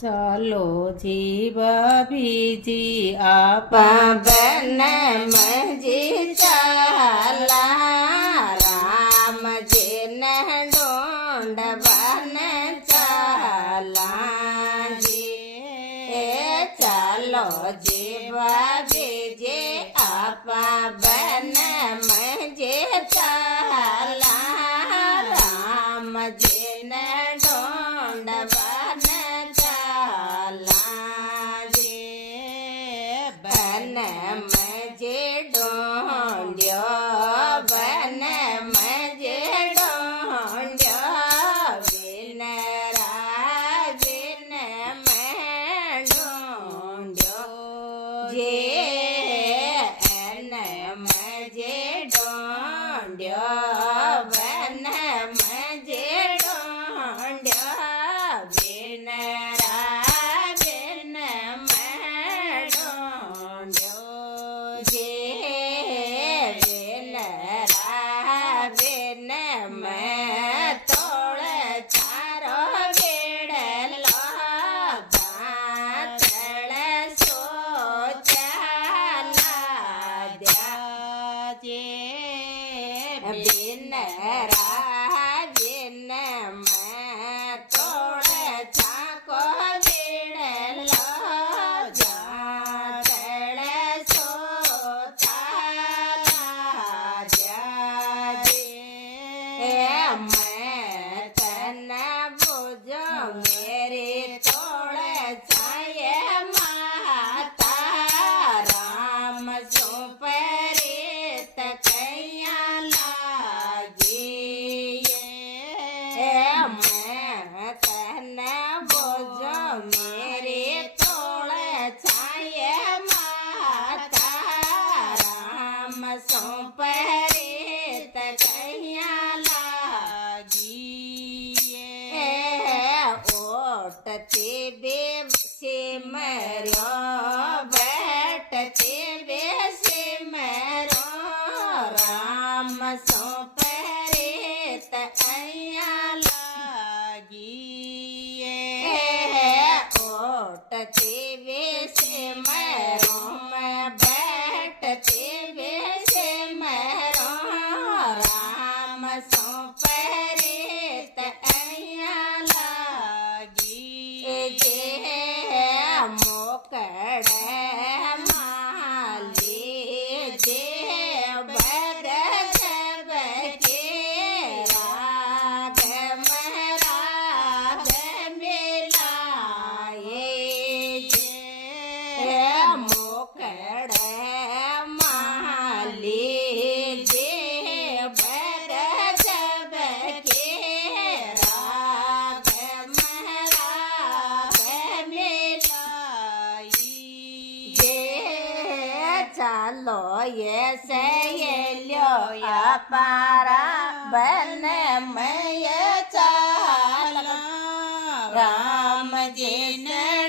ચાલો જીવ બીજી પવન મજી ચાલા રામજીને ડોંડવાને ચાલાજી ચાલો જીવ બીજી પવન મજી ચાલા રામજીને ડોંડવાને બન મજે ડોંડ્યો બન મજે ડોંડ્યો વિન રાજીન મેં ડોંડ્યો જે એન મજે ડોંડ્યો બન મજે ડોંડ્યો વિન बिन राजिन मैं तोड़ छाको बिड़लो जातड़ सो ताला जाजे मैं तन बुझो मेरे तोड़ छाये माता राम सो परित कैया मेरे तोड़ छाये माता राम सो परित कैया लागी ओटते बेसे मरो बैठते बेसे मरो राम सो परित कैया लागी ओटते वेसे मरो मैं बैठते वेसे मरो राम सो परित कैया लागी जे मोकड़ माली जे बर जब के राग मराग मिलाए मोकड़ माली जे बर जब के राग मराग मिलाई जे चालो ये सहेल्यो अपारा बन मैं चाला राम जी ने